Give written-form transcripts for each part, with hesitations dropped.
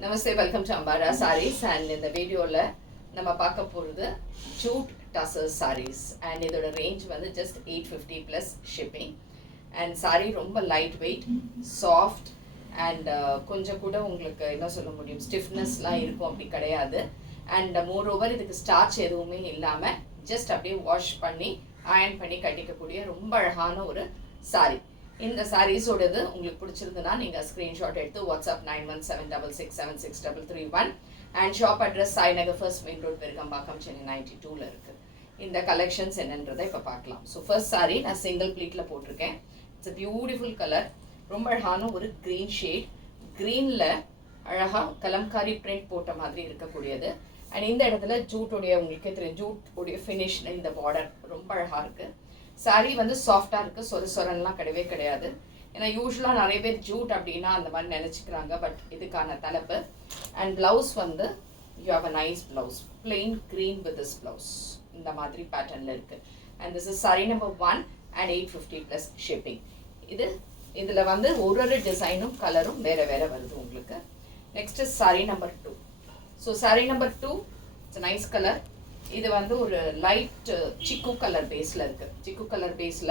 Namaste, welcome to Ambara Sarees and in the video la நம்ம பார்க்க போறது jute tussar sarees and இதோட range வந்து just 850 plus shipping and saree ரொம்ப light weight soft and கொஞ்சம் கூட உங்களுக்கு என்ன சொல்ல முடியும் stiffnessலாம் இருக்கும் அப்படி கிடையாது and moreover இதுக்கு starch எதுவுமே இல்லாம just அப்படியே wash பண்ணி iron பண்ணி கட்டிக்கக்கூடிய ரொம்ப அழகான ஒரு saree. இந்த sarees ஓடது உங்களுக்கு பிடிச்சிருந்தனா நீங்க ஸ்கிரீன்ஷாட் எடுத்து WhatsApp 9176676331 and shop address Sai Nagar First Main Road Virugambakam Chennai 92 ல இருக்கு. இந்த கலெக்ஷன்ஸ் என்னன்றதை இப்ப பார்க்கலாம். So first saree நான் single pleat ல போட்டுருக்கேன். It's a beautiful color. ரொம்ப அழகான ஒரு green shade. greenல அழகா கலம்காரி print போட்ட மாதிரி இருக்கக்கூடியது. and இந்த இடத்துல jute உடைய உங்களுக்கு தெரியும் jute உடைய finish இந்த border ரொம்ப அழகா இருக்கு. saree வந்து சாஃப்ட்டா இருக்கு சொரசொரன்லாம் கிடையாது ஏன்னா யூசுவலா நிறைய பேர் ஜூட் அப்படினா அந்த மாதிரி நினைச்சுக்கிறாங்க பட் இதுக்கான தலைப்பு and blouse வந்து you have a nice blouse plain green with this blouse இந்த மாதிரி பேட்டர்ன்ல இருக்கு and this is saree number 1 and 850 plus shipping இதுல வந்து ஒரு டிசைனும் கலரும் வேற வருது உங்களுக்கு next is saree number 2 so saree number 2 it's a nice color இது வந்து ஒரு லைட் chiku color பேஸ்ல இருக்கு chiku color பேஸ்ல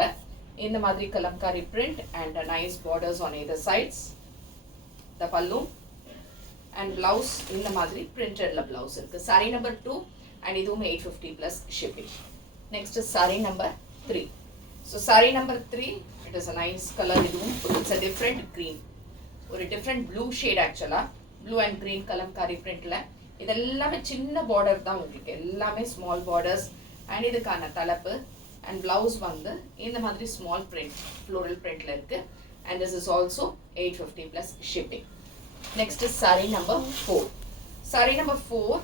இந்த மாதிரி Kalamkari print and a nice borders on either sides the pallu and blouse இந்த மாதிரி printed la blouse இருக்கு saree number 2 and இதுவும் 850 plus shipping next is saree number 3 so saree number 3 it is a nice color இதுவும் it's a different green ஒரு different blue shade actually blue and green Kalamkari printல இதெல்லாமே சின்ன border தான் உங்களுக்கு எல்லாமே small borders and இதுக்கான தலைப்பு and blouse வந்து இந்த மாதிரி small print floral printல இருக்கு and this is also 850 plus shipping next is saree number 4 saree number 4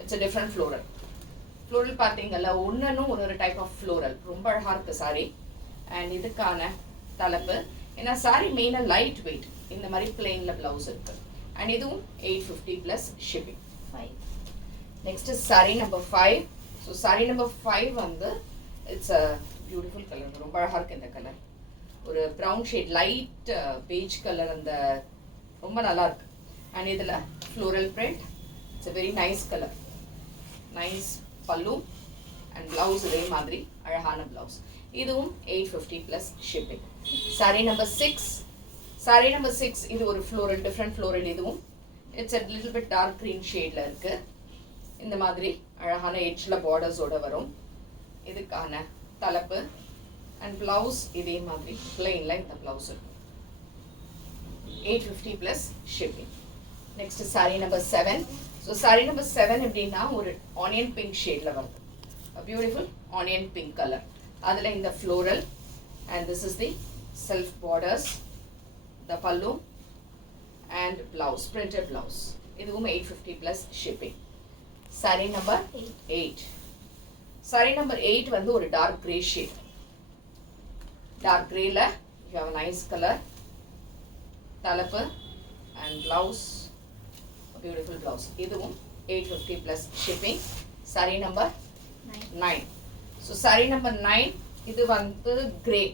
it's a different floral பாத்தீங்கல்ல ஒண்ணனும் ஒரு type of floral ரொம்ப அழகா இருக்கு saree and இதுக்கான தலைப்பு ஏன்னா saree மெயினா light weight இந்த மாதிரி plainல blouse இருக்கு and இதுவும் 850 plus shipping 5 next is saree number 5 so saree number 5 வந்து it's a beautiful color ரொம்ப அழகா இருக்கு இந்த கலர் ஒரு brown shade light beige color அந்த ரொம்ப நல்லா இருக்கு and இதுல floral print it's a very nice color nice pallu and blouse இதே மாதிரி அழகான blouse இதுவும் 850 plus shipping saree number 6 saree number 6 இது ஒரு floral different floral இதுவும் it's a little bit dark green shade ல இருக்கு இந்த மாதிரி அழகான edgeல borders ஓட வரும் இதுக்கான தலைப்பு and blouse இதே மாதிரி plainல இந்த blouse இருக்கு 850 plus shipping next is saree number 7 so saree number 7 எப்படின்னா ஒரு onion pink shade ல வருது a beautiful onion pink color அதுல இந்த floral and this is the self borders the pallu and blouse printed blouse இதுவும் 850 plus shipping saree number 8 saree number 8 வந்து ஒரு dark gray shade dark gray ல you have a nice color தலைப்பு and blouse a beautiful blouse இதுவும் 850 plus shipping saree number 9 so saree number 9 இது வந்து gray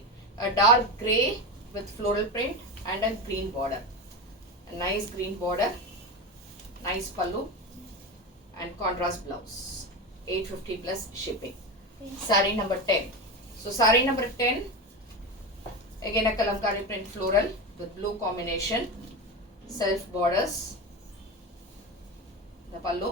a dark gray with floral print and a green border a nice green border nice pallu and contrast blouse 850 plus shipping saree number 10 so saree number 10 again a kalamkari print floral with blue combination self borders the pallu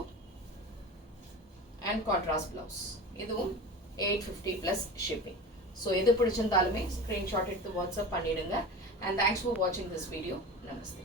and contrast blouse இதுவும் 850 plus shipping so எது பிடிச்சிருந்தாலுமே screenshot எடுத்து WhatsApp பண்ணிடுங்க and thanks for watching this video namaste